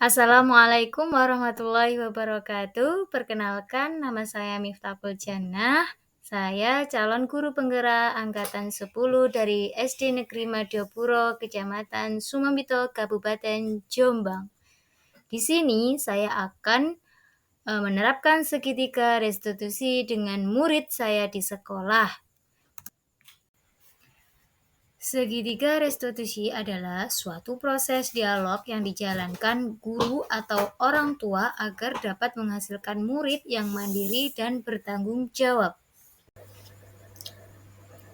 Assalamualaikum warahmatullahi wabarakatuh. Perkenalkan, nama saya Miftahul Jannah. Saya calon guru penggerak angkatan 10 dari SD Negeri Madiopuro, Kecamatan Sumambito, Kabupaten Jombang. Di sini saya akan menerapkan segitiga restitusi dengan murid saya di sekolah. Segitiga restitusi adalah suatu proses dialog yang dijalankan guru atau orang tua agar dapat menghasilkan murid yang mandiri dan bertanggung jawab.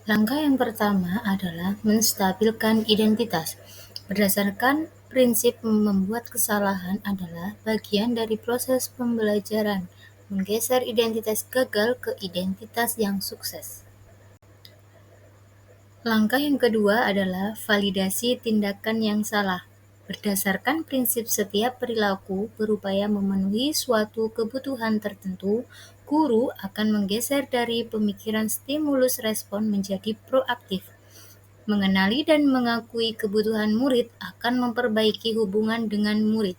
Langkah yang pertama adalah menstabilkan identitas. Berdasarkan prinsip membuat kesalahan adalah bagian dari proses pembelajaran, menggeser identitas gagal ke identitas yang sukses. Langkah yang kedua adalah validasi tindakan yang salah. Berdasarkan prinsip setiap perilaku berupaya memenuhi suatu kebutuhan tertentu, guru akan menggeser dari pemikiran stimulus respon menjadi proaktif. Mengenali dan mengakui kebutuhan murid akan memperbaiki hubungan dengan murid.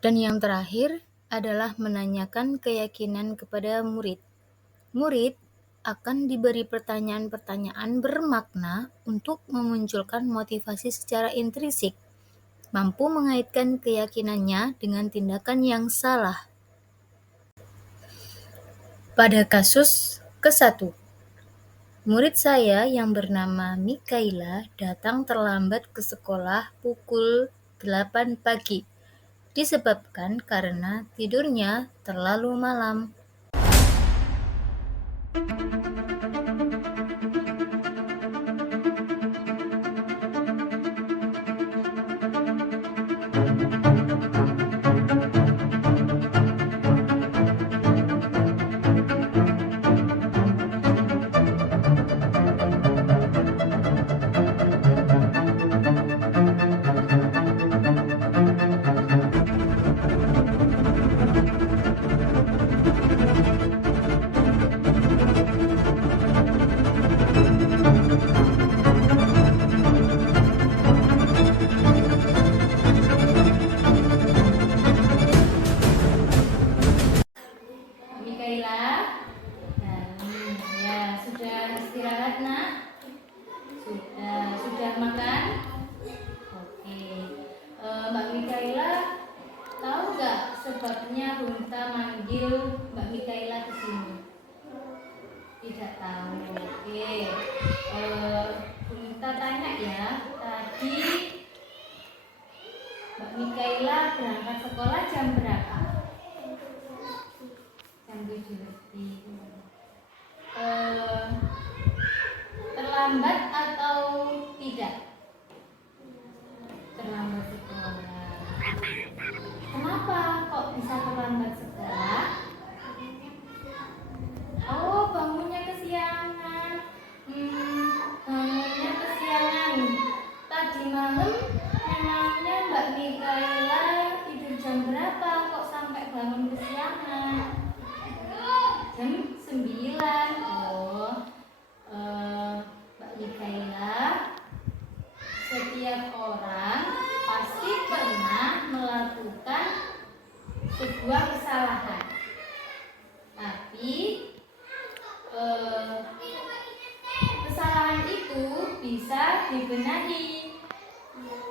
Dan yang terakhir adalah menanyakan keyakinan kepada murid. Murid akan diberi pertanyaan-pertanyaan bermakna untuk memunculkan motivasi secara intrinsik, mampu mengaitkan keyakinannya dengan tindakan yang salah. Pada kasus ke-1, murid saya yang bernama Mikaela datang terlambat ke sekolah pukul 8 pagi, disebabkan karena tidurnya terlalu malam. Mikaela, ya sudah istirahat nak? Sudah makan? Oke. Mbak Mikaela, tahu nggak sebabnya Bunta manggil Mbak Mikaela ke sini? Tidak tahu. Oke. Bunta tanya ya, tadi Mbak Mikaela berangkat sekolah jam berapa? Jam 7 lebih. Terlambat atau tidak? Terlambat sekolah. Kenapa kok bisa terlambat sekolah? Oh, bangunnya kesiangan. Bangunnya kesiangan. Tadi malam memangnya Mbak Mikaela tidur jam berapa kok sampai bangun kesiangan? Jam 9. Oh, Mbak Mikaela, setiap orang pasti pernah melakukan sebuah kesalahan, tapi kesalahan itu bisa dibenahi.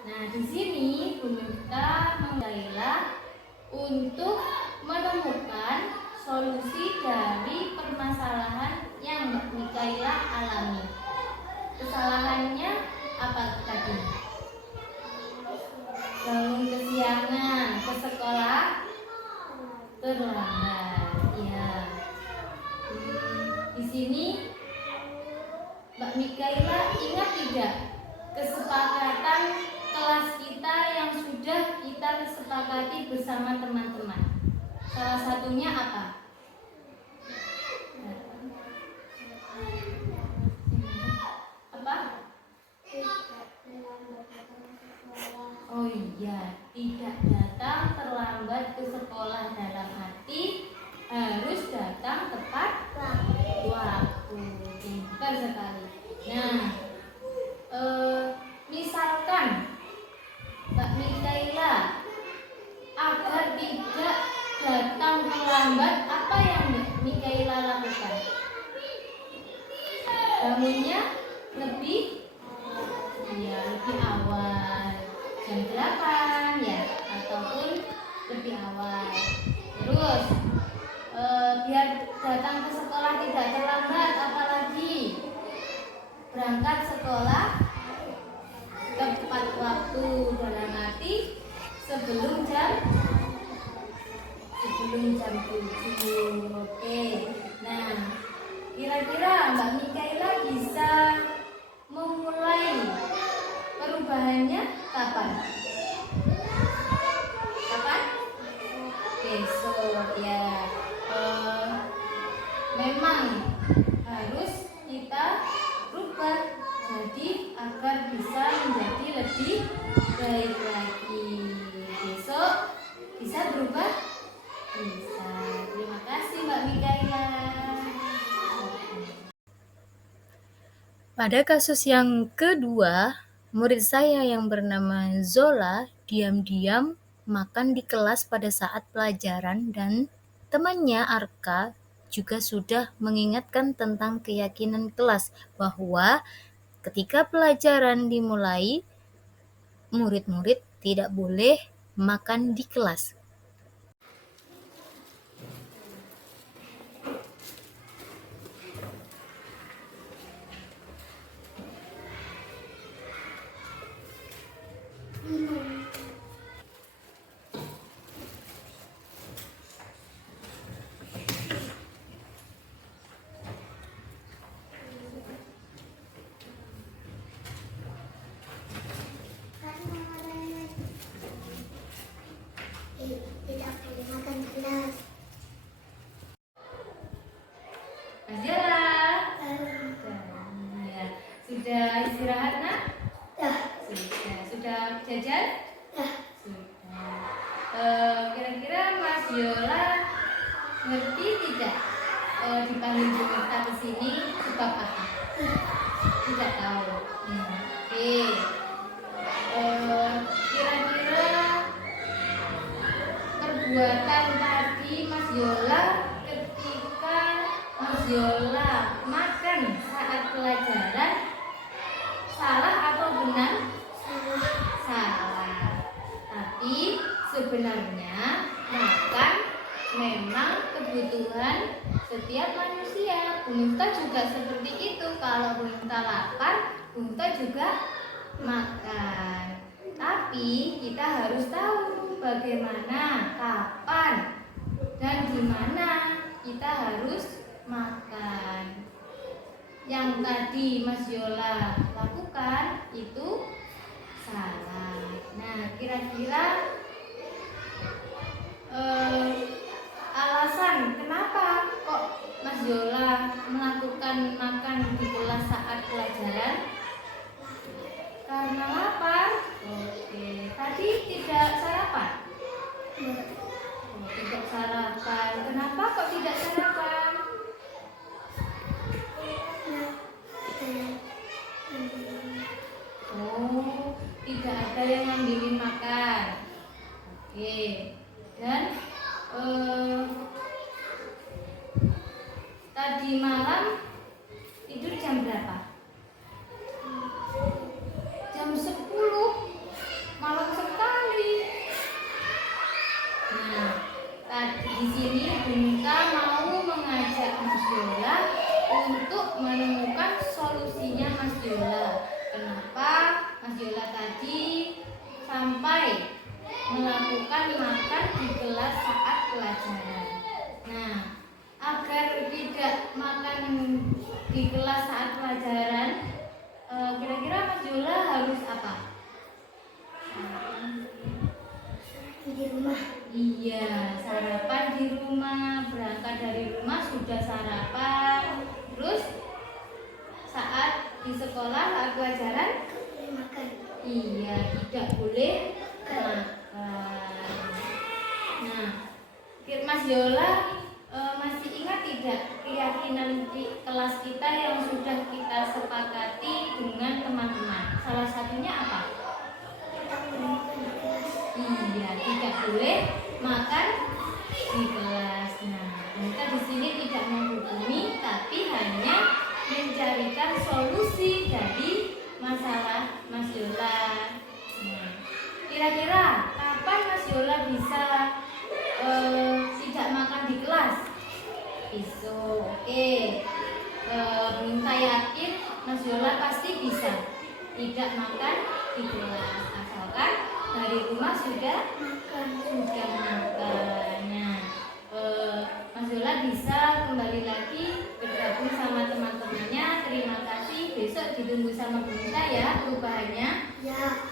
Nah, di sini Bu Mifta Mikaela untuk menemukan solusi dari permasalahan yang Mbak Mikaela alami. Kesalahannya apa tadi? Bangun kesiangan, ke sekolah terlambat. Ya. Di sini Mbak Mikaela ingat tidak kesepakatan kelas kita yang sudah kita sepakati bersama teman-teman? Salah satunya apa? Oh iya, tidak datang terlambat ke sekolah, dalam arti harus datang tepat waktu. Pintar sekali. Nah, misalkan Mbak Mikaela sekolah tepat waktu, dalam arti sebelum jam 7. Oke. Nah, kira-kira Mbak Mikaela bisa memulai perubahannya kapan? Kapan? Besok ya. Memang harus kita rubah jadi agar bisa menjadi lebih baik lagi. Besok bisa berubah? Bisa. Terima kasih Mbak Mikaela. Pada kasus yang kedua, murid saya yang bernama Zola diam-diam makan di kelas pada saat pelajaran dan temannya Arka juga sudah mengingatkan tentang keyakinan kelas bahwa ketika pelajaran dimulai, murid-murid tidak boleh makan di kelas. Tidak boleh makan di kelas. Angela, ya, sudah istirahat nak? Sudah jajan? Sudah. Kira-kira Mas Yola ngerti tidak dipanggil Bu Mirta ke sini sebab apa? Tidak tahu. Oke. Kira-kira perbuatan tadi Mas Yola ketika Mas Yola makan saat pelajaran salah atau benar? Salah. Tapi sebenarnya makan memang kebutuhan setiap manusia. Bu Miftah juga seperti itu. Kalau Bu Miftah lapar, Bu Miftah juga makan. Tapi kita harus tahu bagaimana, kapan, dan di mana kita harus makan. Yang tadi Mas Yola lakukan itu salah. Nah, kira-kira alasan kenapa kok Mas Yola melakukan makan di kelas saat pelajaran? Karena lapar. Oke. Tadi tidak sarapan? Tidak sarapan. Kenapa kok tidak sarapan? Oh, tidak ada yang ngambilin makan. Oke. Dan tadi malam tidur jam berapa? Jam 10. Malam sekali. Nah, tadi di sini Bunda mau mengajak Mas Yola untuk menemukan solusinya Mas Yola. Kenapa Mas Yola tadi sampai melakukan makan di kelas saat pelajaran? Nah, agar tidak makan di kelas saat pelajaran, kira-kira Mas Yola harus apa? Di rumah. Iya, sarapan di rumah. Berangkat dari rumah sudah sarapan. Terus saat di sekolah saat pelajaran Makan. iya, tidak boleh makan. Nah, Mas Yola masih ingat tidak keyakinan di kelas kita yang sudah kita sepakati dengan teman-teman? Salah satunya apa? Iya, tidak boleh makan di kelas. Nah, kita di sini tidak menghukumi, tapi hanya mencarikan solusi dari masalah Mas Yola. Nah, kira-kira kapan Mas Yola bisa tidak makan di kelas? Besok. Oke. Minta yakin Mas Yola pasti bisa. Tidak makan di kelas, asalkan dari rumah sudah makan. Nah, Mas Yola bisa kembali lagi bergabung sama teman-temannya. Terima kasih. Besok ditunggu sama Bunda ya perubahannya. Ya.